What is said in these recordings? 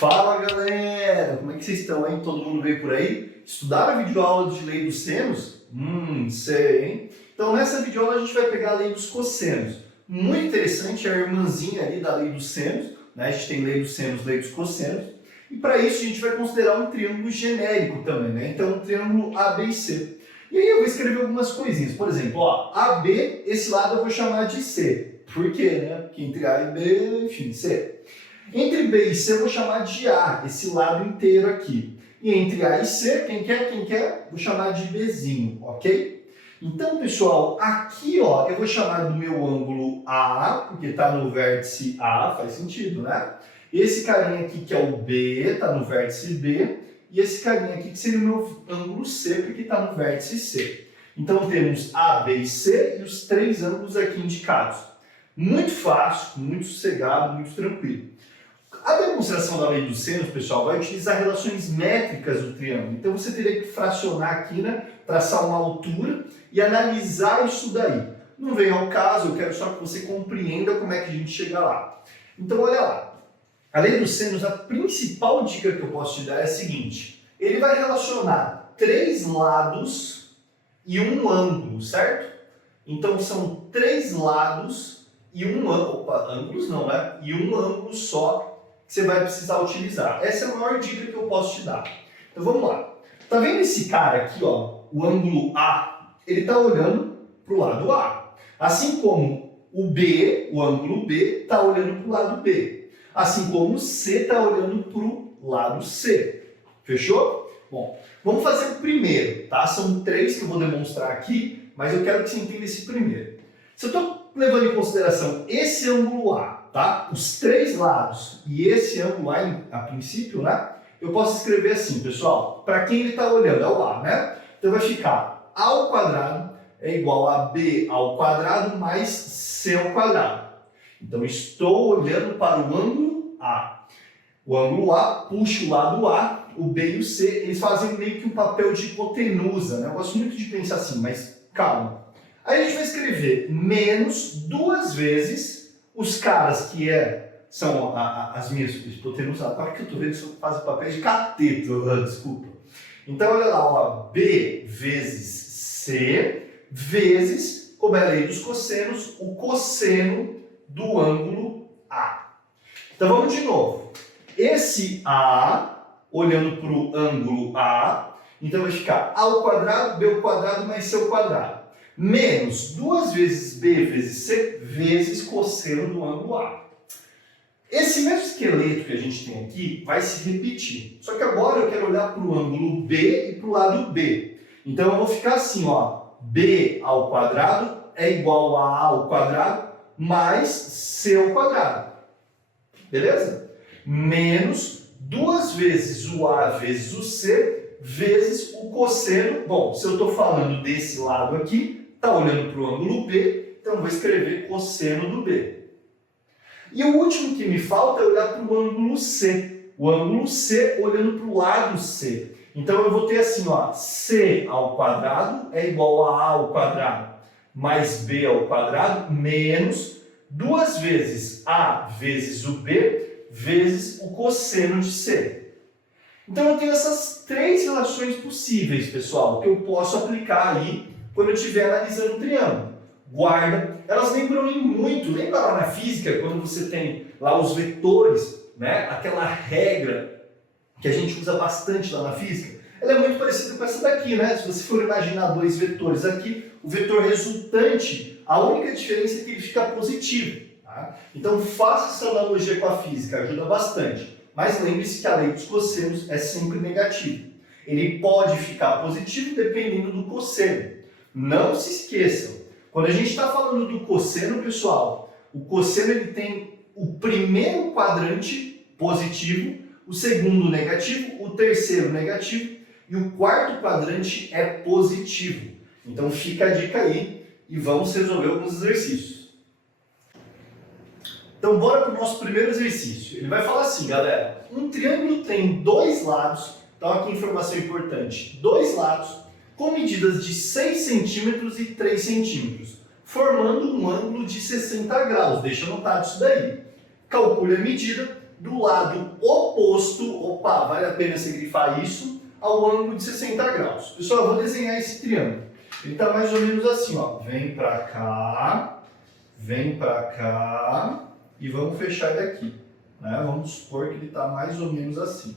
Fala galera, como é que vocês estão, hein? Todo mundo veio por aí? Estudaram a videoaula de lei dos senos? Sei, hein? Então nessa videoaula a gente vai pegar a lei dos cossenos. Muito interessante, a irmãzinha ali da lei dos senos, né? A gente tem lei dos senos, lei dos cossenos. E para isso a gente vai considerar um triângulo genérico também, né? Então um triângulo AB e C. E aí eu vou escrever algumas coisinhas. Por exemplo, ó, AB, esse lado eu vou chamar de C. Por quê, né? Porque entre A e B, enfim, C. Entre B e C eu vou chamar de A, esse lado inteiro aqui. E entre A e C, quem quer, vou chamar de Bzinho, ok? Então, pessoal, aqui ó, eu vou chamar do meu ângulo A, porque está no vértice A, faz sentido, né? Esse carinha aqui que é o B, está no vértice B. E esse carinha aqui que seria o meu ângulo C, porque está no vértice C. Então temos A, B e C e os três ângulos aqui indicados. Muito fácil, muito sossegado, muito tranquilo. A demonstração da lei dos senos, pessoal, vai utilizar relações métricas do triângulo. Então você teria que fracionar aqui, né, traçar uma altura e analisar isso daí. Não vem ao caso, eu quero só que você compreenda como é que a gente chega lá. Então olha lá. A lei dos senos, a principal dica que eu posso te dar é a seguinte. Ele vai relacionar três lados e um ângulo, certo? Então são três lados e um ângulo. Opa, ângulos não, né? E um ângulo só que você vai precisar utilizar. Essa é a maior dica que eu posso te dar. Então vamos lá. Tá vendo esse cara aqui, ó? O ângulo A? Ele está olhando para o lado A. Assim como o B, o ângulo B, está olhando para o lado B. Assim como o C está olhando para o lado C. Fechou? Bom, vamos fazer o primeiro, tá? São três que eu vou demonstrar aqui, mas eu quero que você entenda esse primeiro. Se eu estou levando em consideração esse ângulo A, tá? Os três lados e esse ângulo A, a princípio, né? Eu posso escrever assim, pessoal, para quem ele está olhando, é o A, né? Então vai ficar A ao quadrado é igual a B ao quadrado mais C ao quadrado. Então, estou olhando para o ângulo A. O ângulo A puxa o lado A, o B e o C, eles fazem meio que um papel de hipotenusa, né? Eu gosto muito de pensar assim, mas calma. Aí a gente vai escrever menos duas vezes os caras que são as minhas hipotenusas. Agora que eu estou vendo que fazem papel de cateto, desculpa. Então, olha lá, ó, B vezes C vezes, como é a lei dos cossenos, o cosseno do ângulo A. Então vamos de novo. Esse A, olhando para o ângulo A, então vai ficar A ao quadrado, B ao quadrado mais C ao quadrado. Menos duas vezes B vezes C vezes cosseno do ângulo A. Esse mesmo esqueleto que a gente tem aqui vai se repetir. Só que agora eu quero olhar para o ângulo B e para o lado B. Então eu vou ficar assim, ó. B ao quadrado é igual a A ao quadrado mais C ao quadrado. Beleza? Menos duas vezes o A vezes o C vezes o cosseno. Bom, se eu estou falando desse lado aqui, está olhando para o ângulo B, então vou escrever cosseno do B. E o último que me falta é olhar para o ângulo C. O ângulo C olhando para o lado C. Então eu vou ter assim, ó, C ao quadrado é igual a A ao quadrado mais B ao quadrado menos duas vezes A vezes o B vezes o cosseno de C. Então eu tenho essas três relações possíveis, pessoal, que eu posso aplicar aí quando eu estiver analisando o triângulo. Guarda, elas lembram muito, lembra lá na física, quando você tem lá os vetores, né? Aquela regra que a gente usa bastante lá na física, ela é muito parecida com essa daqui, né? Se você for imaginar dois vetores aqui, o vetor resultante, a única diferença é que ele fica positivo. Tá? Então faça essa analogia com a física, ajuda bastante. Mas lembre-se que a lei dos cossenos é sempre negativa. Ele pode ficar positivo dependendo do cosseno. Não se esqueçam, quando a gente está falando do cosseno, pessoal, o cosseno ele tem o primeiro quadrante positivo, o segundo negativo, o terceiro negativo e o quarto quadrante é positivo. Então fica a dica aí e vamos resolver alguns exercícios. Então bora para o nosso primeiro exercício. Ele vai falar assim, galera, um triângulo tem dois lados, então aqui informação importante, dois lados com medidas de 6 centímetros e 3 centímetros, formando um ângulo de 60 graus. Deixa anotado isso daí. Calcule a medida do lado oposto oposto, opa, vale a pena você grifar isso, ao ângulo de 60 graus. Pessoal, eu vou desenhar esse triângulo. Ele está mais ou menos assim, ó. Vem para cá e vamos fechar ele aqui. Né? Vamos supor que ele está mais ou menos assim.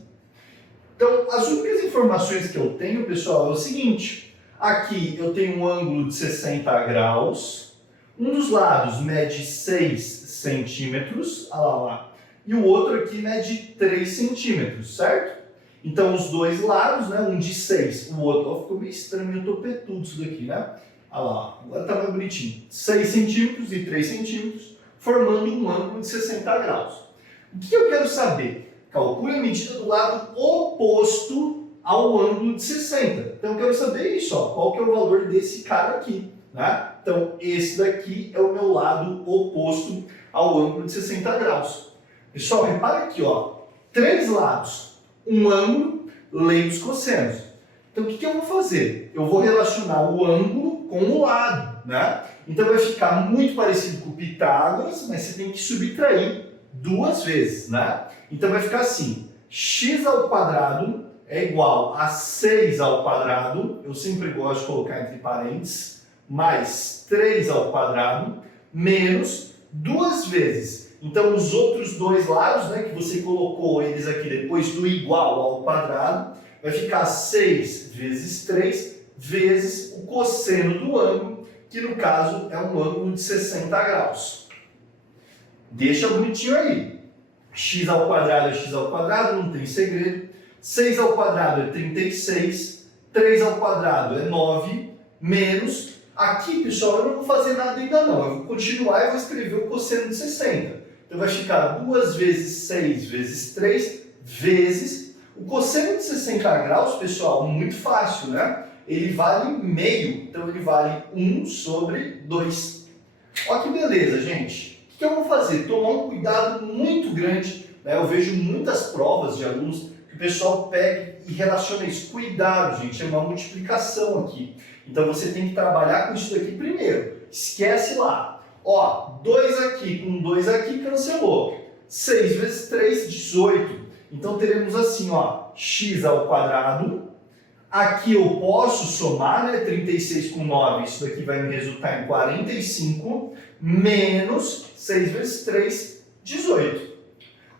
Então, as únicas informações que eu tenho, pessoal, é o seguinte. Aqui eu tenho um ângulo de 60 graus. Um dos lados mede 6 centímetros. Olha lá. E o outro aqui mede 3 centímetros, certo? Então, os dois lados, né? Um de 6, o outro... Ó, ficou meio estranho, eu tô petudo isso daqui, né? Olha lá, agora tá mais bonitinho. 6 centímetros e 3 centímetros, formando um ângulo de 60 graus. O que eu quero saber? Calcule a medida do lado oposto ao ângulo de 60. Então, eu quero saber isso, ó, qual que é o valor desse cara aqui, né? Então, esse daqui é o meu lado oposto ao ângulo de 60 graus. Pessoal, repara aqui, ó, 3 lados, um ângulo, lei dos cossenos. Então, o que eu vou fazer? Eu vou relacionar o ângulo com o lado, né? Então, vai ficar muito parecido com o Pitágoras, mas você tem que subtrair 2 vezes, né? Então, vai ficar assim, x ao quadrado é igual a 6 ao quadrado, eu sempre gosto de colocar entre parênteses, mais 3 ao quadrado, menos 2 vezes. Então, os outros dois lados, né, que você colocou eles aqui depois do igual ao quadrado, vai ficar 6 vezes 3 vezes o cosseno do ângulo, que no caso é um ângulo de 60 graus. Deixa bonitinho aí. X ao quadrado é x ao quadrado, não tem segredo. 6 ao quadrado é 36, 3 ao quadrado é 9, menos... Aqui, pessoal, eu não vou fazer nada ainda não. Eu vou continuar e vou escrever o cosseno de 60. Então vai ficar 2 vezes 6 vezes 3 vezes... O cosseno de 60 graus, pessoal, muito fácil, né? Ele vale meio, então ele vale 1 sobre 2. Olha que beleza, gente. O que eu vou fazer? Tomar um cuidado muito grande, né? Eu vejo muitas provas de alunos que o pessoal pega e relaciona isso. Cuidado, gente, é uma multiplicação aqui. Então você tem que trabalhar com isso daqui primeiro. Esquece lá. Ó, 2 aqui com 2 aqui cancelou. 6 vezes 3, 18. Então teremos assim, ó, x ao quadrado. Aqui eu posso somar, né? 36 com 9, isso daqui vai me resultar em 45, menos 6 vezes 3, 18.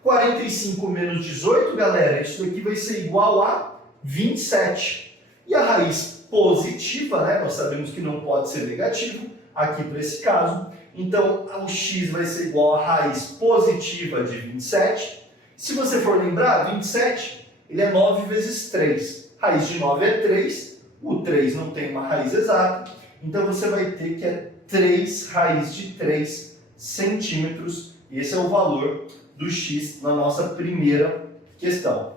45 menos 18, galera, isso daqui vai ser igual a 27. E a raiz positiva, né? Nós sabemos que não pode ser negativo, aqui para esse caso. Então, o x vai ser igual a raiz positiva de 27. Se você for lembrar, 27, ele é 9 vezes 3. Raiz de 9 é 3, o 3 não tem uma raiz exata, então você vai ter que é 3 raiz de 3 centímetros. Esse é o valor do x na nossa primeira questão.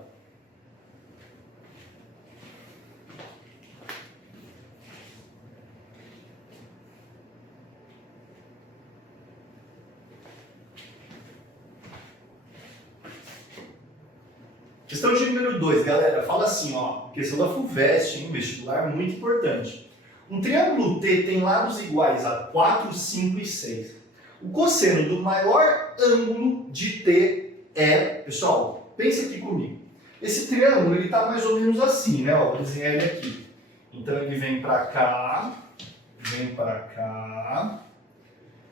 Questão de número 2, galera, fala assim, ó, questão da FUVEST, hein, vestibular, muito importante. Um triângulo T tem lados iguais a 4, 5 e 6. O cosseno do maior ângulo de T é, pessoal, pensa aqui comigo. Esse triângulo, ele tá mais ou menos assim, né, ó, vou desenhar ele aqui. Então ele vem para cá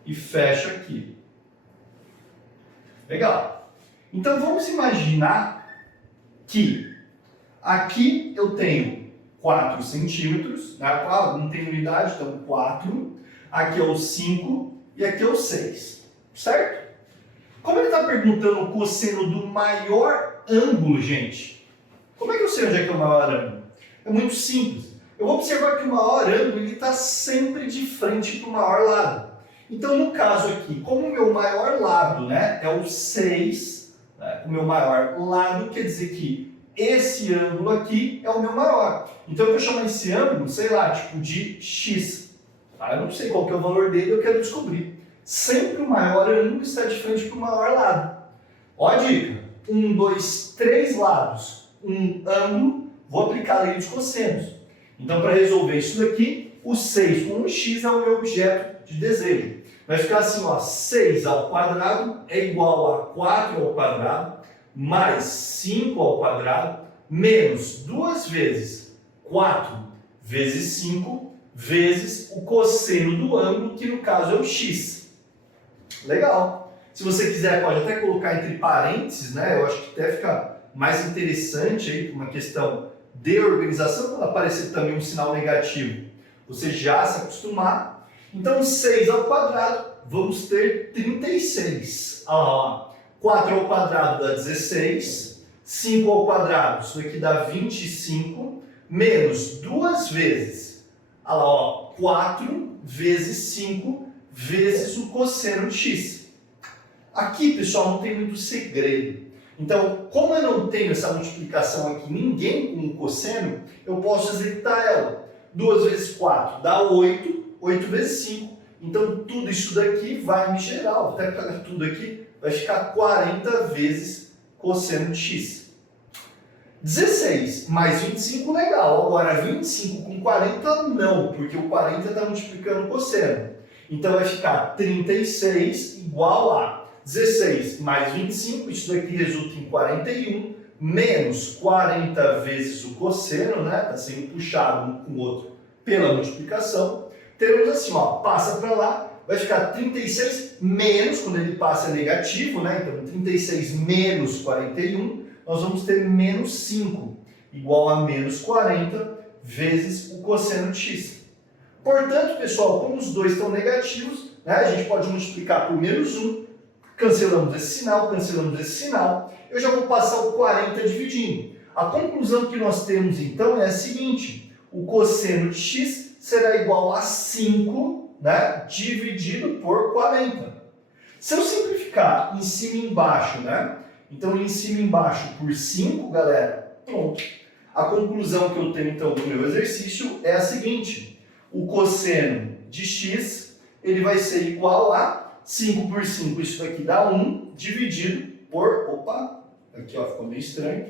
e fecha aqui. Legal. Então vamos imaginar que aqui eu tenho 4 centímetros, né? Não tem unidade, então 4. Aqui é o 5 e aqui é o 6, certo? Como ele está perguntando o cosseno do maior ângulo, gente, como é que eu sei onde é que é o maior ângulo? É muito simples. Eu vou observar que o maior ângulo está sempre de frente para o maior lado. Então, no caso aqui, como o meu maior lado, né, é o 6, o meu maior lado quer dizer que esse ângulo aqui é o meu maior. Então eu vou chamar esse ângulo, sei lá, tipo de x. Tá? Eu não sei qual que é o valor dele, eu quero descobrir. Sempre o maior ângulo está de frente para o maior lado. Ó a dica. 1, 2, 3 lados. Um ângulo, vou aplicar a lei dos cossenos. Então para resolver isso daqui, o 6 com o x é o meu objeto de desejo. Vai ficar assim, ó, 6 ao quadrado é igual a 4 ao quadrado, mais 5 ao quadrado menos 2 vezes 4 vezes 5 vezes o cosseno do ângulo, que no caso é o x. Legal. Se você quiser, pode até colocar entre parênteses, né? Eu acho que até fica mais interessante aí, uma questão de organização, quando aparecer também um sinal negativo, você já se acostumar. Então, 6 ao quadrado, vamos ter 36. 4 ao quadrado dá 16, 5 ao quadrado, isso aqui dá 25, menos 2 vezes, 4 vezes 5 vezes o cosseno de x. Aqui, pessoal, não tem muito segredo. Então, como eu não tenho essa multiplicação aqui, ninguém com o cosseno, eu posso executar ela. 2 vezes 4 dá 8, 8 vezes 5. Então, tudo isso daqui vai em geral, até pegar tudo aqui, vai ficar 40 vezes cosseno de x. 16 mais 25, legal. Agora, 25 com 40, não, porque o 40 está multiplicando o cosseno. Então, vai ficar 36 igual a 16 mais 25, isso daqui resulta em 41, menos 40 vezes o cosseno, né? Está sendo puxado um com o outro pela multiplicação. Teremos assim, passa para lá, vai ficar 36 menos, quando ele passa é negativo, né? Então 36 menos 41, nós vamos ter menos 5, igual a menos 40 vezes o cosseno de x. Portanto, pessoal, como os dois estão negativos, né, a gente pode multiplicar por menos 1, cancelamos esse sinal, eu já vou passar o 40 dividindo. A conclusão que nós temos então é a seguinte: o cosseno de x será igual a 5, né, dividido por 40. Se eu simplificar em cima e embaixo, né, então em cima e embaixo por 5, galera, pronto. A conclusão que eu tenho então do meu exercício é a seguinte: o cosseno de x ele vai ser igual a 5 por 5, isso daqui dá 1, dividido por, aqui ficou meio estranho,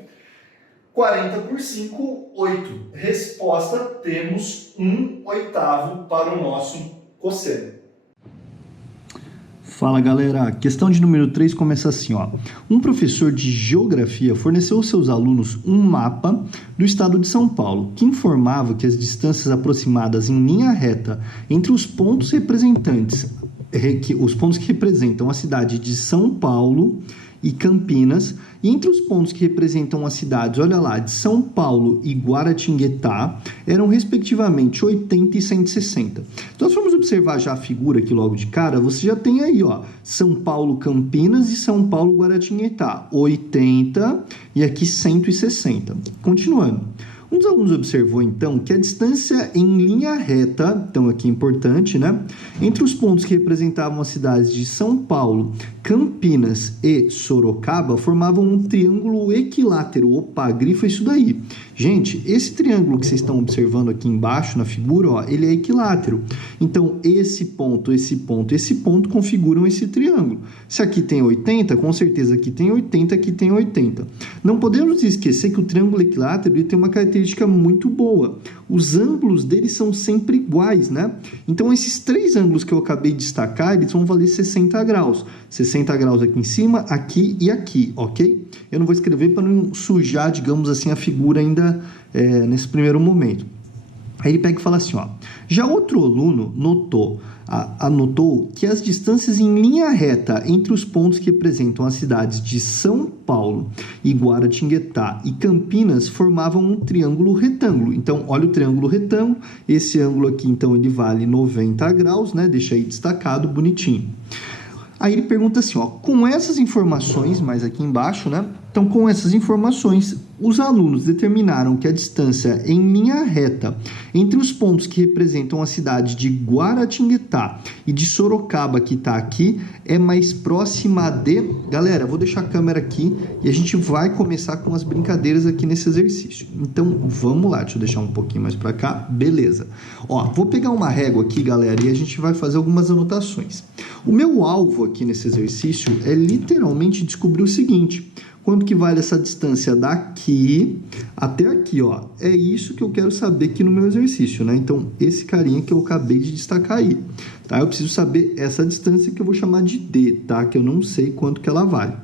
40 por 5, 8. Resposta, temos 1/8 para o nosso cosseno. Fala galera, questão de número 3 começa assim, Um professor de geografia forneceu aos seus alunos um mapa do estado de São Paulo, que informava que as distâncias aproximadas em linha reta entre os pontos que representam a cidade de São Paulo e Campinas, e entre os pontos que representam as cidades, olha lá, de São Paulo e Guaratinguetá, eram respectivamente 80 e 160. Então, se formos observar já a figura aqui logo de cara, você já tem aí, São Paulo, Campinas e São Paulo, Guaratinguetá, 80 e aqui 160. Continuando. Um dos alunos observou, então, que a distância em linha reta, então aqui é importante, né? Entre os pontos que representavam as cidades de São Paulo, Campinas e Sorocaba, formavam um triângulo equilátero. Grifa isso daí. Gente, esse triângulo que vocês estão observando aqui embaixo na figura, ele é equilátero. Então, esse ponto configuram esse triângulo. Se aqui tem 80, com certeza aqui tem 80, aqui tem 80. Não podemos esquecer que o triângulo equilátero ele tem uma característica muito boa. Os ângulos dele são sempre iguais, né? Então, esses três ângulos que eu acabei de destacar, eles vão valer 60 graus. 60 graus aqui em cima, aqui e aqui, ok? Eu não vou escrever para não sujar, digamos assim, a figura ainda nesse primeiro momento. Aí ele pega e fala assim, já outro aluno anotou que as distâncias em linha reta entre os pontos que representam as cidades de São Paulo e Guaratinguetá e Campinas formavam um triângulo retângulo. Então, olha o triângulo retângulo, esse ângulo aqui, então, ele vale 90 graus, né? Deixa aí destacado, bonitinho. Aí ele pergunta assim, com essas informações, mais aqui embaixo, né? Então, com essas informações, os alunos determinaram que a distância em linha reta entre os pontos que representam a cidade de Guaratinguetá e de Sorocaba, que está aqui, é mais próxima de... Galera, eu vou deixar a câmera aqui e a gente vai começar com as brincadeiras aqui nesse exercício. Então, vamos lá. Deixa eu deixar um pouquinho mais para cá. Beleza. Vou pegar uma régua aqui, galera, e a gente vai fazer algumas anotações. O meu alvo aqui nesse exercício é literalmente descobrir o seguinte: quanto que vale essa distância daqui até aqui, É isso que eu quero saber aqui no meu exercício, né? Então, esse carinha que eu acabei de destacar aí, tá? Eu preciso saber essa distância que eu vou chamar de D, tá? Que eu não sei quanto que ela vale.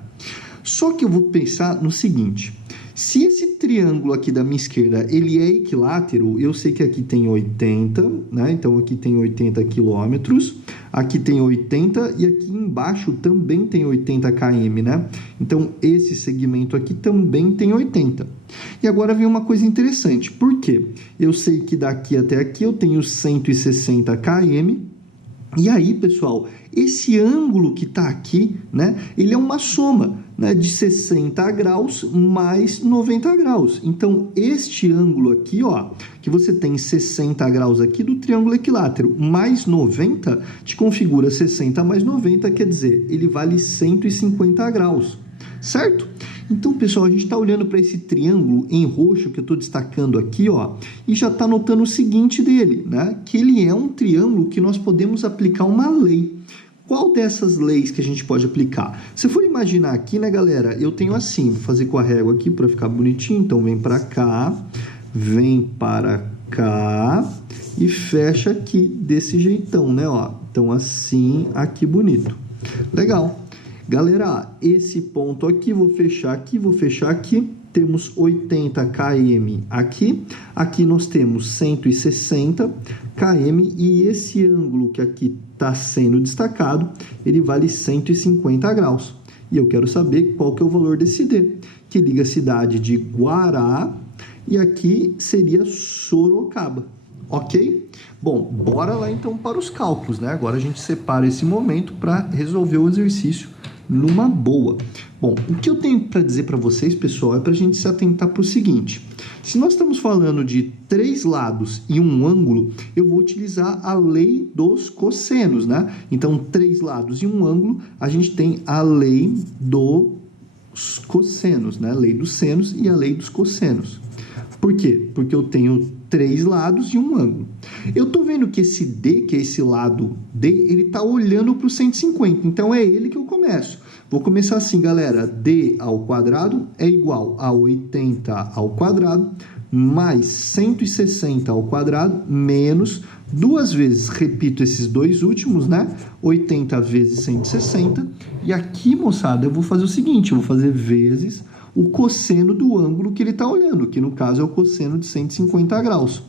Só que eu vou pensar no seguinte, se esse triângulo aqui da minha esquerda, ele é equilátero, eu sei que aqui tem 80, né? Então aqui tem 80 quilômetros, aqui tem 80 e aqui embaixo também tem 80 km, né? Então esse segmento aqui também tem 80. E agora vem uma coisa interessante, por quê? Eu sei que daqui até aqui eu tenho 160 km, e aí, pessoal, esse ângulo que está aqui, né, ele é uma soma, né, de 60 graus mais 90 graus. Então, este ângulo aqui, ó, que você tem 60 graus aqui do triângulo equilátero, mais 90, te configura 60 mais 90, quer dizer, ele vale 150 graus, certo? Então, pessoal, a gente está olhando para esse triângulo em roxo que eu estou destacando aqui, ó, e já está notando o seguinte dele, né? Que ele é um triângulo que nós podemos aplicar uma lei. Qual dessas leis que a gente pode aplicar? Se for imaginar aqui, né, galera, eu tenho assim, vou fazer com a régua aqui para ficar bonitinho, então vem para cá e fecha aqui desse jeitão, né, ó. Então, assim, aqui bonito. Legal. Galera, esse ponto aqui, vou fechar aqui, temos 80 km aqui, aqui nós temos 160 km e esse ângulo que aqui está sendo destacado, ele vale 150 graus. E eu quero saber qual que é o valor desse D, que liga a cidade de Guará e aqui seria Sorocaba, ok? Bom, bora lá então para os cálculos, né? Agora a gente separa esse momento para resolver o exercício numa boa. Bom, o que eu tenho para dizer para vocês, pessoal, é para a gente se atentar para o seguinte. Se nós estamos falando de 3 lados e um ângulo, eu vou utilizar a lei dos cossenos, né? Então, 3 lados e um ângulo, a gente tem a lei dos cossenos, né? A lei dos senos e a lei dos cossenos. Por quê? Porque eu tenho 3 lados e um ângulo. Eu estou vendo que esse D, que é esse lado D, ele está olhando para o 150. Então, é ele que eu começo. Vou começar assim, galera. D ao quadrado é igual a 80 ao quadrado mais 160 ao quadrado menos 2 vezes, repito esses dois últimos, né? 80 vezes 160. E aqui, moçada, eu vou fazer o seguinte, eu vou fazer vezes o cosseno do ângulo que ele está olhando, que no caso é o cosseno de 150 graus,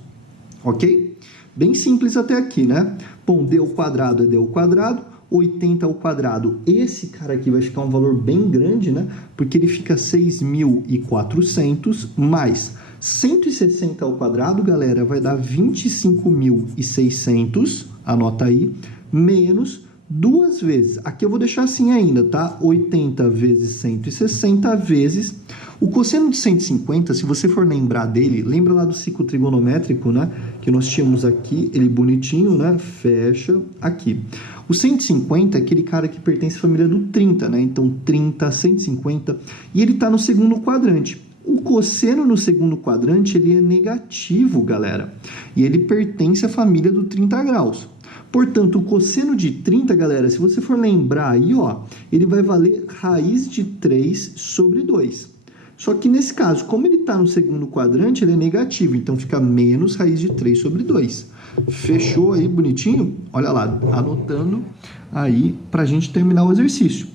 ok? Bem simples até aqui, né? Bom, D ao quadrado é D ao quadrado, 80 ao quadrado, esse cara aqui vai ficar um valor bem grande, né? Porque ele fica 6.400 mais 160 ao quadrado, galera, vai dar 25.600, anota aí, menos 2 vezes, aqui eu vou deixar assim ainda, tá? 80 vezes 160 vezes o cosseno de 150, se você for lembrar dele, lembra lá do ciclo trigonométrico, né? Que nós tínhamos aqui, ele bonitinho, né? Fecha aqui. O 150 é aquele cara que pertence à família do 30, né? Então, 30, 150, e ele está no segundo quadrante. O cosseno no segundo quadrante, ele é negativo, galera, e ele pertence à família do 30 graus. Portanto, o cosseno de 30, galera, se você for lembrar aí, ó, ele vai valer raiz de 3 sobre 2. Só que nesse caso, como ele está no segundo quadrante, ele é negativo, então fica menos raiz de 3 sobre 2. Fechou aí, bonitinho? Olha lá, anotando aí para a gente terminar o exercício.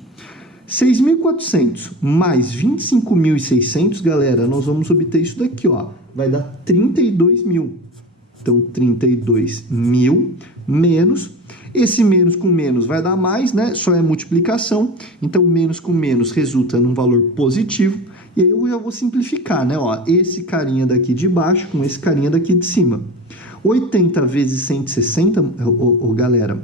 6.400 mais 25.600, galera, nós vamos obter isso daqui, ó. Vai dar 32.000. Então, 32.000 menos, esse menos com menos vai dar mais, né? Só é multiplicação, então menos com menos resulta num valor positivo, e aí eu já vou simplificar, né? Ó, esse carinha daqui de baixo com esse carinha daqui de cima. 80 vezes 160, galera,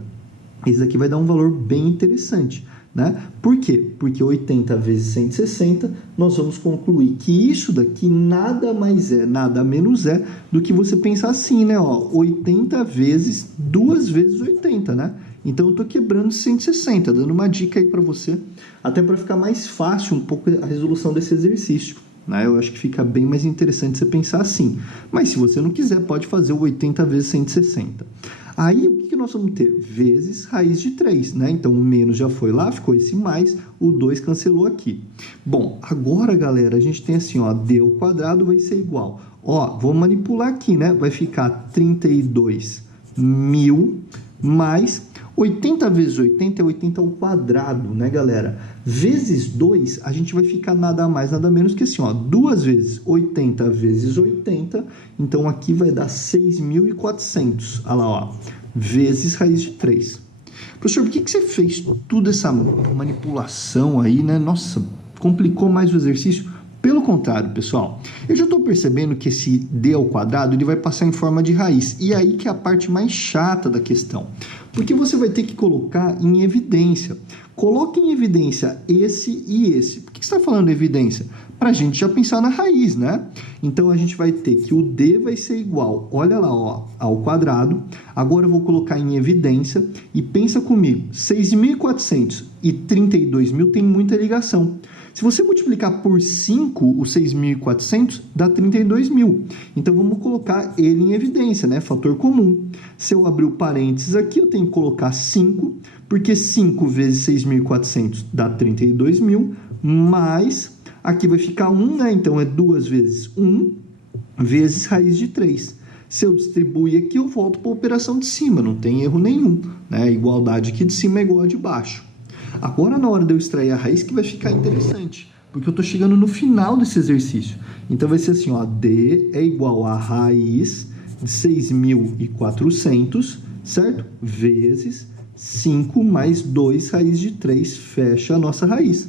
esse aqui vai dar um valor bem interessante, né? Por quê? Porque 80 vezes 160, nós vamos concluir que isso daqui nada mais é, nada menos é do que você pensar assim, né? Ó, 80 vezes 2 vezes 80, né? Então, eu estou quebrando 160, dando uma dica aí para você, até para ficar mais fácil um pouco a resolução desse exercício, né? Eu acho que fica bem mais interessante você pensar assim. Mas, se você não quiser, pode fazer o 80 vezes 160. Aí, o que nós vamos ter? Vezes raiz de 3, né? Então, o menos já foi lá, ficou esse mais, o 2 cancelou aqui. Bom, agora, galera, a gente tem assim, ó, D ao quadrado vai ser igual. Ó, vou manipular aqui, né? Vai ficar 32.000 mais 80 vezes 80 é 80 ao quadrado, né, galera? Vezes 2, a gente vai ficar nada mais, nada menos que assim, ó, 2 vezes 80 vezes 80, então aqui vai dar 6.400, olha lá, ó, vezes raiz de 3. Professor, por que você fez toda essa manipulação aí, né? Nossa, complicou mais o exercício? Pelo contrário, pessoal, eu já estou percebendo que esse d ao quadrado ele vai passar em forma de raiz. E aí que é a parte mais chata da questão. Porque você vai ter que colocar em evidência. Coloque em evidência esse e esse. Por que você está falando evidência? Para a gente já pensar na raiz, né? Então, a gente vai ter que o d vai ser igual, olha lá, ó, ao quadrado. Agora eu vou colocar em evidência e pensa comigo, 6.400 e 32.000 tem muita ligação. Se você multiplicar por 5 o 6.400, dá 32.000. Então, vamos colocar ele em evidência, né? Fator comum. Se eu abrir o parênteses aqui, eu tenho que colocar 5, porque 5 vezes 6.400 dá 32.000, mais, aqui vai ficar 1, né? Então, é 2 vezes 1, vezes raiz de 3. Se eu distribuir aqui, eu volto para a operação de cima, não tem erro nenhum, né? A igualdade aqui de cima é igual a de baixo. Agora, na hora de eu extrair a raiz, que vai ficar interessante, porque eu estou chegando no final desse exercício. Então, vai ser assim, ó, d é igual a raiz de 6.400, certo? Vezes 5 mais 2 raiz de 3, fecha a nossa raiz.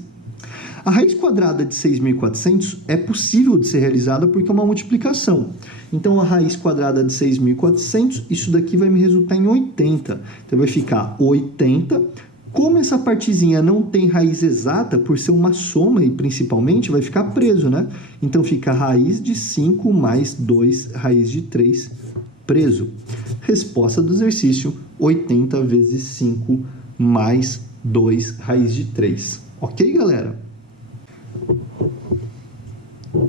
A raiz quadrada de 6.400 é possível de ser realizada porque é uma multiplicação. Então, a raiz quadrada de 6.400, isso daqui vai me resultar em 80. Então, vai ficar 80. Como essa partezinha não tem raiz exata, por ser uma soma e principalmente, vai ficar preso, né? Então, fica raiz de 5 mais 2 raiz de 3 preso. Resposta do exercício, 80 vezes 5 mais 2 raiz de 3. Ok, galera?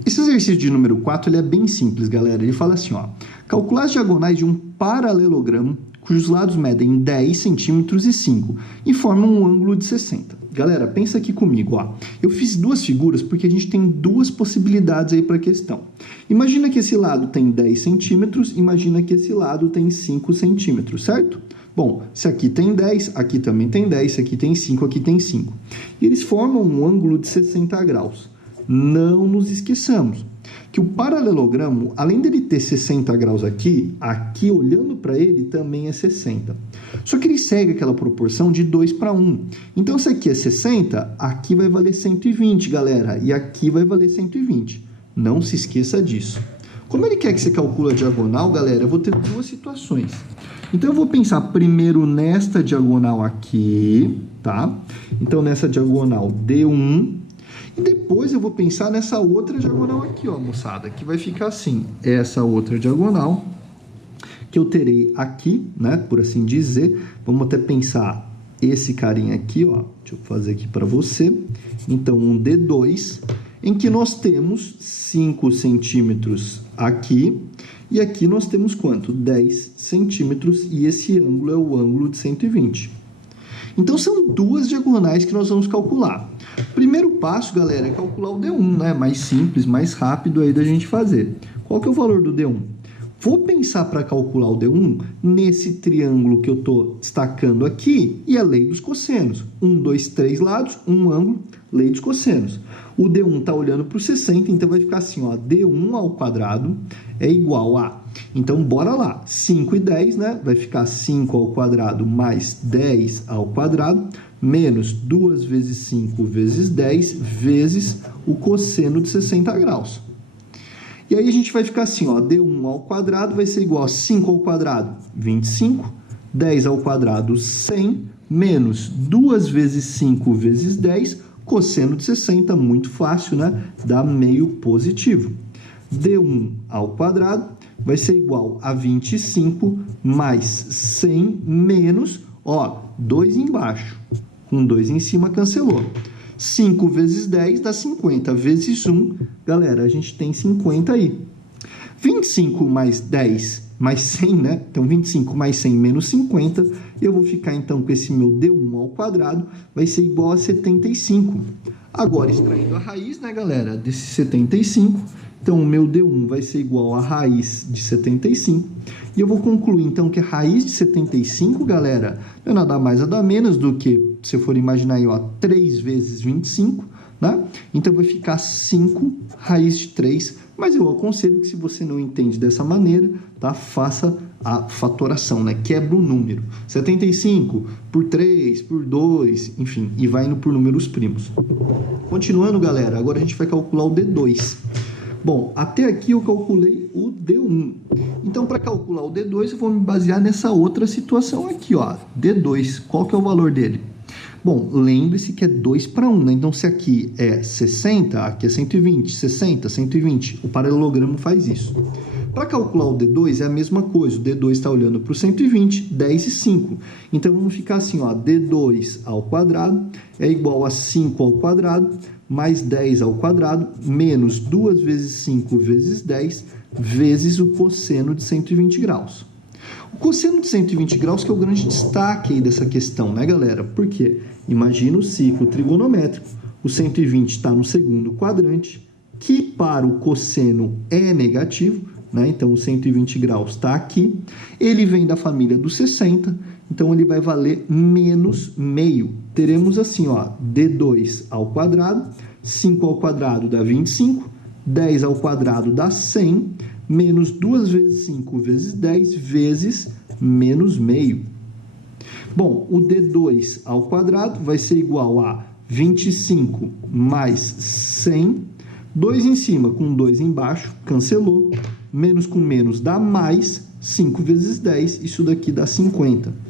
Esse exercício de número 4 ele é bem simples, galera. Ele fala assim, ó, calcular as diagonais de um paralelogramo cujos lados medem 10 centímetros e 5 e formam um ângulo de 60. Galera, pensa aqui comigo, ó. Eu fiz duas figuras porque a gente tem duas possibilidades aí para a questão. Imagina que esse lado tem 10 centímetros, imagina que esse lado tem 5 centímetros, certo? Bom, se aqui tem 10, aqui também tem 10, se aqui tem 5, aqui tem 5. E eles formam um ângulo de 60 graus. Não nos esqueçamos que o paralelogramo, além dele ter 60 graus aqui olhando para ele também é 60. Só que ele segue aquela proporção de 2 para 1. Então, se aqui é 60, aqui vai valer 120, galera, e aqui vai valer 120. Não se esqueça disso. Como ele quer que você calcule a diagonal, galera, eu vou ter duas situações. Então, eu vou pensar primeiro nesta diagonal aqui, tá? Então, nessa diagonal D1. E depois eu vou pensar nessa outra diagonal aqui, ó, moçada, que vai ficar assim. Essa outra diagonal que eu terei aqui, né, por assim dizer. Vamos até pensar esse carinha aqui, ó. Deixa eu fazer aqui para você. Então, um D2, em que nós temos 5 centímetros aqui. E aqui nós temos quanto? 10 centímetros. E esse ângulo é o ângulo de 120. Então, são duas diagonais que nós vamos calcular. Primeiro passo, galera, é calcular o D1, né? Mais simples, mais rápido aí da gente fazer. Qual que é o valor do D1? Vou pensar para calcular o D1 nesse triângulo que eu estou destacando aqui e a lei dos cossenos. 1, 2, 3 lados, um ângulo, lei dos cossenos. O D1 está olhando para o 60, então vai ficar assim, ó, D1 ao quadrado é igual a... Então, bora lá. 5 e 10, né? Vai ficar 5 ao quadrado mais 10 ao quadrado, menos 2 vezes 5 vezes 10, vezes o cosseno de 60 graus. E aí a gente vai ficar assim, ó, D1 ao quadrado vai ser igual a 5 ao quadrado, 25, 10 ao quadrado, 100, menos 2 vezes 5 vezes 10, cosseno de 60, muito fácil, né? Dá meio positivo. D1 ao quadrado vai ser igual a 25 mais 100 menos, ó, 2 embaixo. Com 2 em cima, cancelou. 5 vezes 10 dá 50, vezes 1, galera, a gente tem 50 aí. 25 mais 10 mais 100, né? Então, 25 mais 100 menos 50, eu vou ficar, então, com esse meu D1 ao quadrado, vai ser igual a 75. Agora, extraindo a raiz, né, galera, desse 75, Então, o meu D1 vai ser igual a raiz de 75. E eu vou concluir, então, que a raiz de 75, galera, não é nada mais, nada menos do que, se eu for imaginar aí, ó, 3 vezes 25, né? Então, vai ficar 5 raiz de 3. Mas eu aconselho que, se você não entende dessa maneira, tá? Faça a fatoração, né? Quebra o número. 75 por 3, por 2, enfim, e vai indo por números primos. Continuando, galera, agora a gente vai calcular o D2. Bom, até aqui eu calculei o D1. Então, para calcular o D2, eu vou me basear nessa outra situação aqui, ó. D2, qual que é o valor dele? Bom, lembre-se que é 2 para 1, né? Então, se aqui é 60, aqui é 120, 60, 120. O paralelogramo faz isso. Para calcular o D2 é a mesma coisa. O D2 está olhando para o 120, 10 e 5. Então, vamos ficar assim, ó. D2 ao quadrado é igual a 5 ao quadrado mais 10 ao quadrado menos 2 vezes 5 vezes 10 vezes o cosseno de 120 graus. O cosseno de 120 graus que é o grande destaque aí dessa questão, né, galera? Por quê? Imagina o ciclo trigonométrico. O 120 está no segundo quadrante, que para o cosseno é negativo, né? Então, o 120 graus está aqui. Ele vem da família do 60, então ele vai valer menos meio. Teremos assim, ó, D2 ao quadrado, 5 ao quadrado dá 25, 10 ao quadrado dá 100, menos 2 vezes 5 vezes 10 vezes menos meio. Bom, o D2 ao quadrado vai ser igual a 25 mais 100, 2 em cima com 2 embaixo, cancelou, menos com menos dá mais, 5 vezes 10, isso daqui dá 50.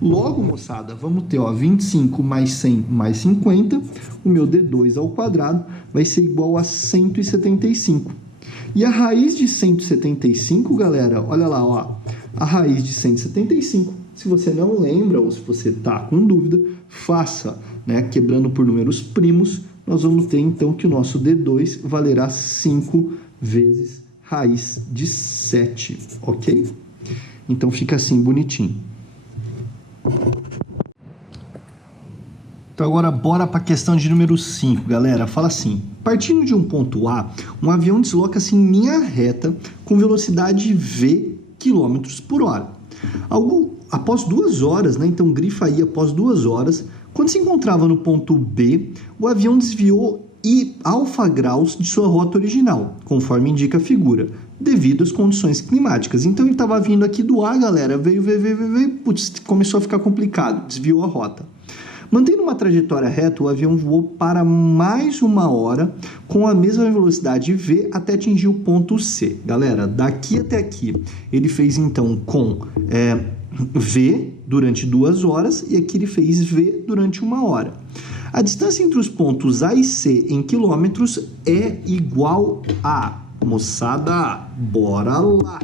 Logo, moçada, vamos ter, ó, 25 mais 100 mais 50, o meu D2 ao quadrado vai ser igual a 175. E a raiz de 175, galera, olha lá, ó, a raiz de 175, se você não lembra ou se você está com dúvida, faça, né, quebrando por números primos, nós vamos ter então que o nosso D2 valerá 5 vezes raiz de 7, ok? Então fica assim, bonitinho. Então agora bora para a questão de número 5, galera. Fala assim: partindo de um ponto A, um avião desloca-se em linha reta com velocidade v km por hora. Após 2 horas, né? Então grifa aí após 2 horas, quando se encontrava no ponto B, o avião desviou alfa graus de sua rota original, conforme indica a figura, devido às condições climáticas. Então ele estava vindo aqui do A, galera, veio, putz, começou a ficar complicado, desviou a rota. Mantendo uma trajetória reta, o avião voou para mais 1 hora com a mesma velocidade v até atingir o ponto C. Galera, daqui até aqui, ele fez então com v durante 2 horas e aqui ele fez v durante 1 hora. A distância entre os pontos A e C em quilômetros é igual a... Moçada, bora lá!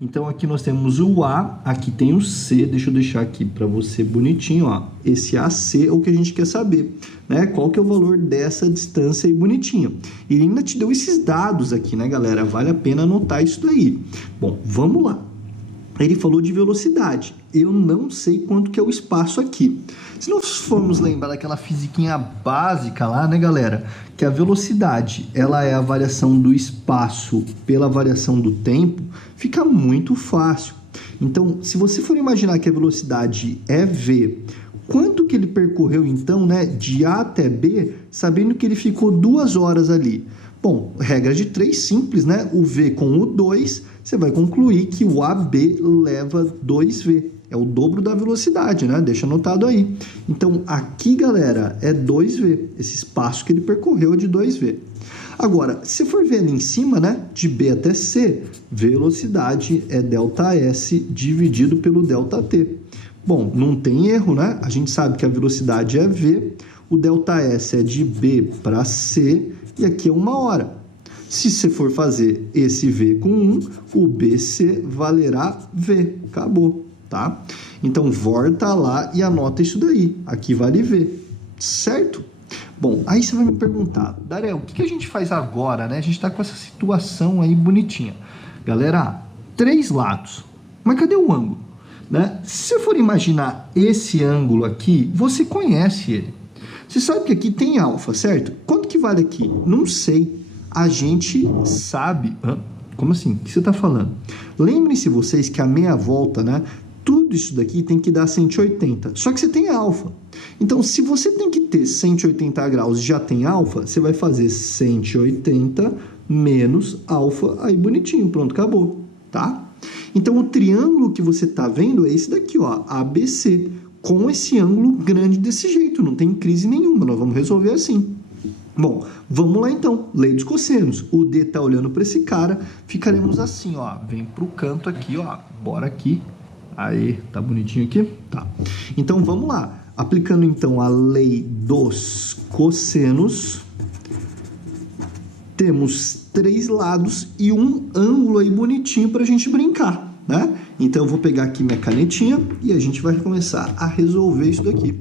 Então, aqui nós temos o A, aqui tem o C, deixa eu deixar aqui para você bonitinho, ó. Esse AC é o que a gente quer saber, né? Qual que é o valor dessa distância aí bonitinho. Ele ainda te deu esses dados aqui, né, galera? Vale a pena anotar isso daí. Bom, vamos lá. Ele falou de velocidade. Eu não sei quanto que é o espaço aqui. Se nós formos lembrar daquela fisiquinha básica lá, né, galera? Que a velocidade, ela é a variação do espaço pela variação do tempo, fica muito fácil. Então, se você for imaginar que a velocidade é v, quanto que ele percorreu, então, né, de A até B, sabendo que ele ficou 2 horas ali? Bom, regra de 3, simples, né? O v com o 2, você vai concluir que o AB leva 2v. É o dobro da velocidade, né? Deixa anotado aí. Então, aqui, galera, é 2v. Esse espaço que ele percorreu é de 2v. Agora, se for ver ali em cima, né? De B até C, velocidade é ΔS dividido pelo ΔT. Bom, não tem erro, né? A gente sabe que a velocidade é v, o ΔS é de B para C, e aqui é 1 hora. Se você for fazer esse V com 1, o BC valerá V. Acabou, tá? Então, volta lá e anota isso daí. Aqui vale V, certo? Bom, aí você vai me perguntar, Darel, o que a gente faz agora, né? A gente está com essa situação aí bonitinha. Galera, 3 lados. Mas cadê o ângulo? Né? Se você for imaginar esse ângulo aqui, você conhece ele. Você sabe que aqui tem alfa, certo? Quanto que vale aqui? Não sei. a gente sabe... Como assim? O que você está falando? Lembrem-se vocês que a meia volta, né? Tudo isso daqui tem que dar 180. Só que você tem alfa. Então, se você tem que ter 180 graus e já tem alfa, você vai fazer 180 menos alfa. Aí, bonitinho. Pronto, acabou. Tá? Então, o triângulo que você está vendo é esse daqui, ó. ABC. Com esse ângulo grande desse jeito. Não tem crise nenhuma. Nós vamos resolver assim. Bom, vamos lá então, lei dos cossenos. O D tá olhando para esse cara, ficaremos assim, ó, vem pro canto aqui, ó, bora aqui. Aí, tá bonitinho aqui? Tá. Então, vamos lá. Aplicando então a lei dos cossenos, temos 3 lados e um ângulo aí bonitinho pra gente brincar, né? Então, eu vou pegar aqui minha canetinha e a gente vai começar a resolver isso daqui.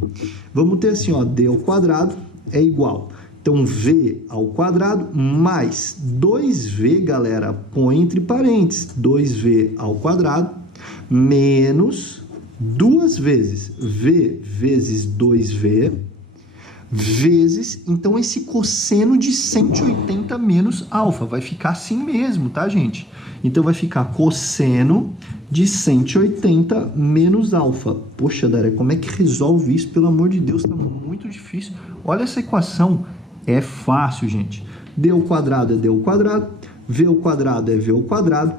Vamos ter assim, ó, D ao quadrado é igual... Então, V ao quadrado mais 2V, galera, põe entre parênteses, 2V ao quadrado, menos 2 vezes V vezes 2V, vezes, então, esse cosseno de 180 menos alfa. Vai ficar assim mesmo, tá, gente? Então, vai ficar cosseno de 180 menos alfa. Poxa, Dara, como é que resolve isso? Pelo amor de Deus, tá muito difícil. Olha essa equação. É fácil, gente. D ao quadrado é D ao quadrado, V ao quadrado é V ao quadrado.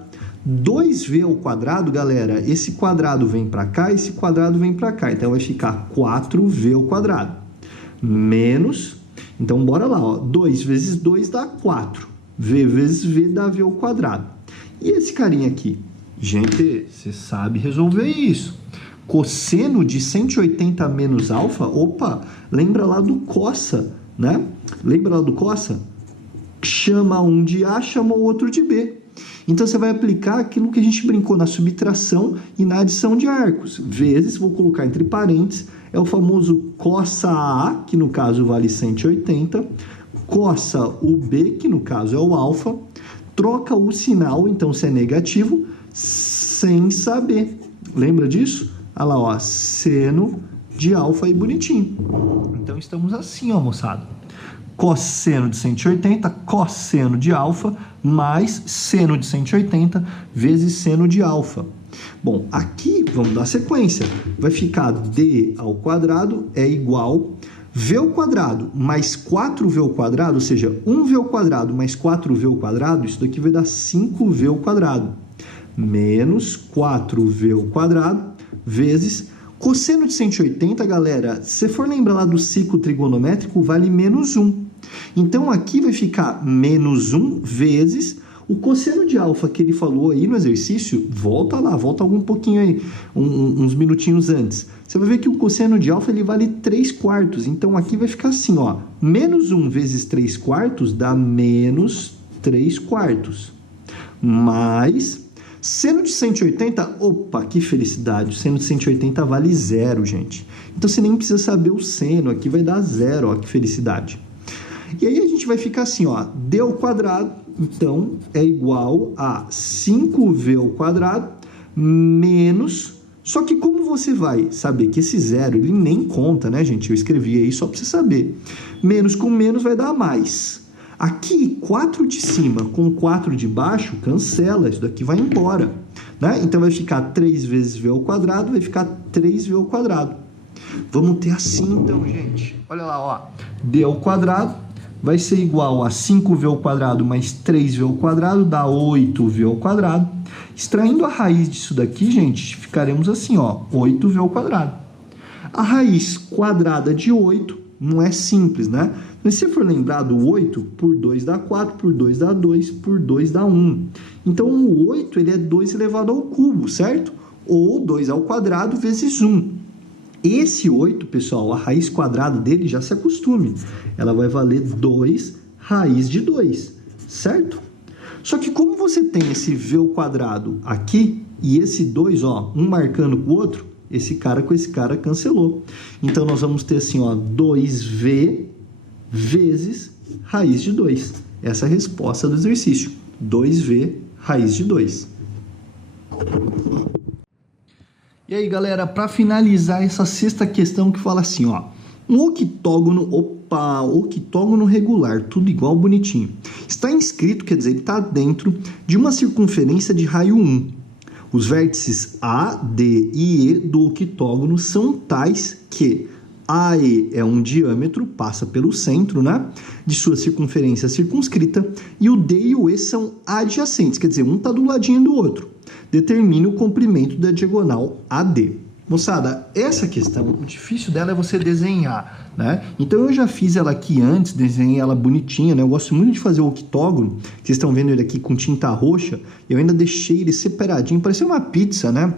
2V ao quadrado, galera, esse quadrado vem para cá, esse quadrado vem para cá. Então, vai ficar 4V ao quadrado. Menos, então, bora lá, ó. 2 vezes 2 dá 4. V vezes V dá V ao quadrado. E esse carinha aqui? Gente, você sabe resolver isso. Cosseno de 180 menos alfa, opa, lembra lá do cossa, né? Lembra lá do cossa? Chama um de A, chama o outro de B. Então, você vai aplicar aquilo que a gente brincou na subtração e na adição de arcos. Vezes, vou colocar entre parênteses, é o famoso cossa A, que no caso vale 180, cossa o B, que no caso é o alfa, troca o sinal, então se é negativo, sem saber. Lembra disso? Olha lá, ó, seno de alfa aí bonitinho. Então, estamos assim, ó, moçada. Cosseno de 180, cosseno de alfa, mais seno de 180, vezes seno de alfa. Bom, aqui, vamos dar sequência. Vai ficar D ao quadrado é igual V ao quadrado mais 4V ao quadrado, ou seja, 1V ao quadrado mais 4V ao quadrado, isso daqui vai dar 5V ao quadrado, menos 4V ao quadrado, vezes... Cosseno de 180, galera, se você for lembrar lá do ciclo trigonométrico, vale menos 1. Então, aqui vai ficar menos 1 vezes o cosseno de alfa que ele falou aí no exercício. Volta lá, volta algum pouquinho aí, uns minutinhos antes. Você vai ver que o cosseno de alfa ele vale 3/4. Então, aqui vai ficar assim, ó. Menos 1 vezes 3/4 dá menos 3/4. Mais... Seno de 180, opa, que felicidade, o seno de 180 vale 0, gente. Então, você nem precisa saber o seno, aqui vai dar 0, ó, que felicidade. E aí, a gente vai ficar assim, ó, D ao quadrado, então, é igual a 5V ao quadrado, menos... Só que como você vai saber que esse 0, ele nem conta, né, gente? Eu escrevi aí só para você saber. Menos com menos vai dar mais. Aqui, 4 de cima com 4 de baixo, cancela, isso daqui vai embora, né? Então, vai ficar 3 vezes V ao quadrado, vai ficar 3V ao quadrado. Vamos ter assim, então, gente. Olha lá, ó. D ao quadrado vai ser igual a 5V ao quadrado mais 3V ao quadrado, dá 8V ao quadrado. Extraindo a raiz disso daqui, gente, ficaremos assim, ó, 8V ao quadrado. A raiz quadrada de 8 não é simples, né? Mas se você for lembrar do 8, por 2 dá 4, por 2 dá 2, por 2 dá 1. Então, o 8 ele é 2 elevado ao cubo, certo? Ou 2 ao quadrado vezes 1. Esse 8, pessoal, a raiz quadrada dele, já se acostume. Ela vai valer 2 raiz de 2, certo? Só que como você tem esse V ao quadrado aqui, e esse 2, ó, um marcando com o outro, esse cara com esse cara cancelou. Então, nós vamos ter assim, ó, 2V vezes raiz de 2. Essa é a resposta do exercício. 2V raiz de 2. E aí, galera, para finalizar essa sexta questão que fala assim, ó, um octógono, octógono regular, tudo igual, bonitinho. Está inscrito, quer dizer, ele está dentro de uma circunferência de raio 1. Os vértices A, D e E do octógono são tais que AE é um diâmetro, passa pelo centro, né, de sua circunferência circunscrita, e o D e o E são adjacentes, quer dizer, um está do ladinho do outro. Determine o comprimento da diagonal AD. Moçada, essa questão, o difícil dela é você desenhar, né? Então eu já fiz ela aqui antes, desenhei ela bonitinha, né? Eu gosto muito de fazer o octógono, vocês estão vendo ele aqui com tinta roxa, eu ainda deixei ele separadinho, parecia uma pizza, né?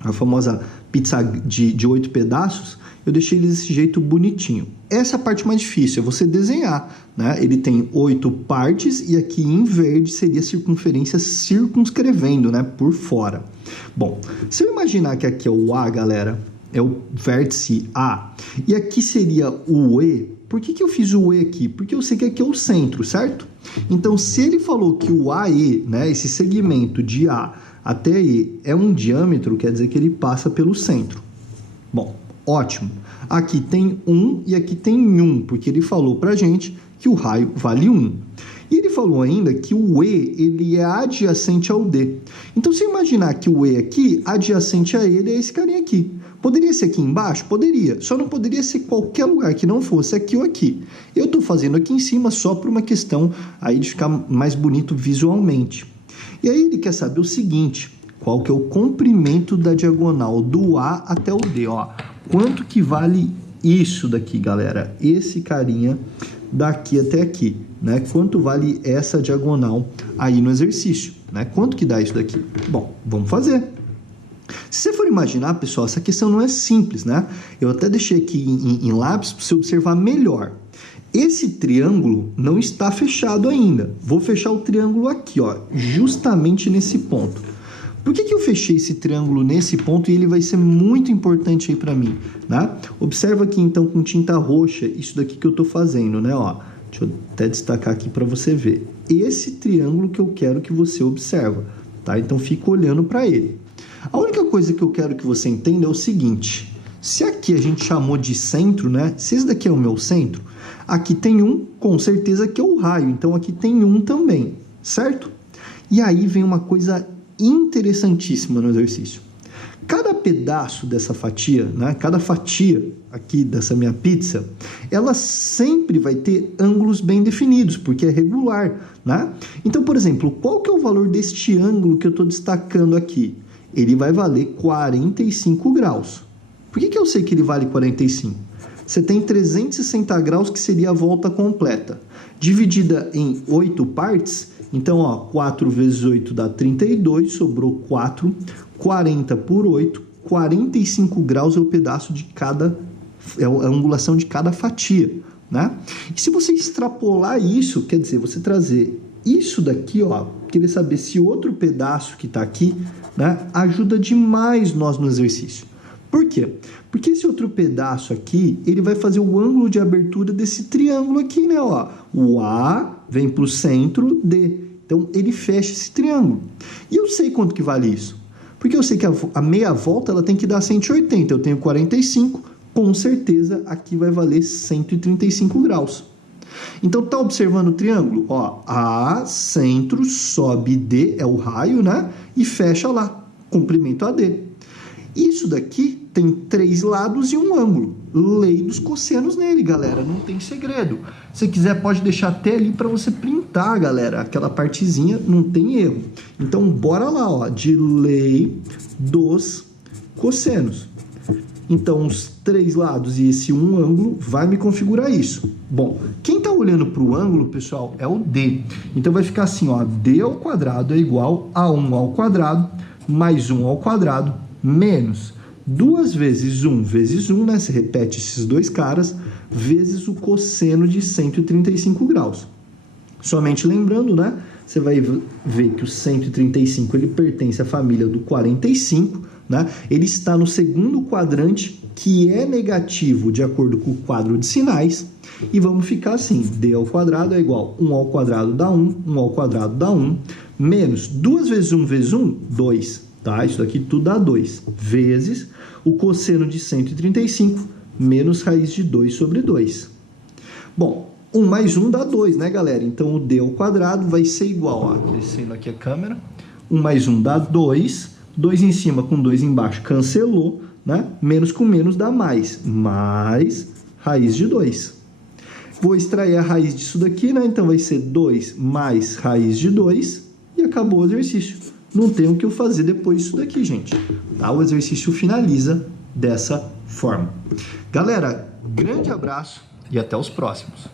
A famosa pizza de 8 pedaços, eu deixei ele desse jeito bonitinho. Essa é a parte mais difícil, é você desenhar, né? Ele tem 8 partes e aqui em verde seria a circunferência circunscrevendo, né? Por fora. Bom, se eu imaginar que aqui é o A, galera, é o vértice A, e aqui seria o E, por que eu fiz o E aqui? Porque eu sei que aqui é o centro, certo? Então, se ele falou que o AE, né, esse segmento de A até E é um diâmetro, quer dizer que ele passa pelo centro. Bom, ótimo. Aqui tem 1 e aqui tem 1, porque ele falou pra gente que o raio vale 1. E ele falou ainda que o E ele é adjacente ao D. Então, se eu imaginar que o E aqui, adjacente a ele, é esse carinha aqui. Poderia ser aqui embaixo? Poderia. Só não poderia ser qualquer lugar que não fosse aqui ou aqui. Eu estou fazendo aqui em cima só por uma questão aí de ficar mais bonito visualmente. E aí ele quer saber o seguinte, qual que é o comprimento da diagonal do A até o D, ó. Quanto que vale isso daqui, galera? Esse carinha daqui até aqui, né? Quanto vale essa diagonal aí no exercício, né? Quanto que dá isso daqui? Bom, vamos fazer. Se você for imaginar, pessoal, essa questão não é simples, né? Eu até deixei aqui em lápis para você observar melhor. Esse triângulo não está fechado ainda. Vou fechar o triângulo aqui, ó, justamente nesse ponto. Por que eu fechei esse triângulo nesse ponto e ele vai ser muito importante aí para mim, né? Observa aqui então com tinta roxa isso daqui que eu estou fazendo, né? Ó, deixa eu até destacar aqui para você ver. Esse triângulo que eu quero que você observa, tá? Então fica olhando para ele. A única coisa que eu quero que você entenda é o seguinte, se aqui a gente chamou de centro, né? Se esse daqui é o meu centro, aqui tem um, com certeza que é o raio, então aqui tem um também, certo? E aí vem uma coisa interessantíssima no exercício. Cada pedaço dessa fatia, né? Cada fatia aqui dessa minha pizza, ela sempre vai ter ângulos bem definidos, porque é regular, né? Então, por exemplo, qual que é o valor deste ângulo que eu estou destacando aqui? Ele vai valer 45 graus. Por que eu sei que ele vale 45? Você tem 360 graus, que seria a volta completa. Dividida em 8 partes, então, ó, 4 vezes 8 dá 32, sobrou 4, 40 por 8, 45 graus é o pedaço de cada, é a angulação de cada fatia, né? E se você extrapolar isso, quer dizer, você trazer isso daqui, ó, querer saber se outro pedaço que está aqui, né, ajuda demais nós no exercício. Por quê? Porque esse outro pedaço aqui, ele vai fazer o ângulo de abertura desse triângulo aqui, né? Ó, o A vem para o centro, D. Então, ele fecha esse triângulo. E eu sei quanto que vale isso. Porque eu sei que a meia volta ela tem que dar 180. Eu tenho 45, com certeza aqui vai valer 135 graus. Então, tá observando o triângulo? Ó, A, centro, sobe D, é o raio, né? E fecha lá, comprimento AD. Isso daqui tem 3 lados e um ângulo. Lei dos cossenos nele, galera. Não tem segredo. Se quiser, pode deixar até ali para você printar, galera. Aquela partezinha, não tem erro. Então, bora lá, ó. De lei dos cossenos. Então, os 3 lados e esse um ângulo vai me configurar isso. Bom, quem está olhando para o ângulo, pessoal, é o D. Então, vai ficar assim, ó. D ao quadrado é igual a 1 ao quadrado mais 1 ao quadrado menos 2 vezes 1 vezes 1, né? Você repete esses dois caras, vezes o cosseno de 135 graus. Somente lembrando, né? Você vai ver que o 135 ele pertence à família do 45, né? Ele está no segundo quadrante, que é negativo de acordo com o quadro de sinais. E vamos ficar assim, D ao quadrado é igual 1 ao quadrado dá 1, 1 ao quadrado dá 1, menos 2 vezes 1 vezes 1, 2. Tá? Isso daqui tudo dá 2, vezes o cosseno de 135, menos raiz de 2 sobre 2. Bom, 1 mais 1 dá 2, né, galera? Então, o d ao quadrado vai ser igual, ó, descendo aqui a câmera, 1 mais 1 dá 2, 2 em cima com 2 embaixo cancelou, né? Menos com menos dá mais raiz de 2. Vou extrair a raiz disso daqui, né? Então, vai ser 2 mais raiz de 2 e acabou o exercício. Não tem o que eu fazer depois disso daqui, gente. Tá? O exercício finaliza dessa forma. Galera, grande abraço e até os próximos.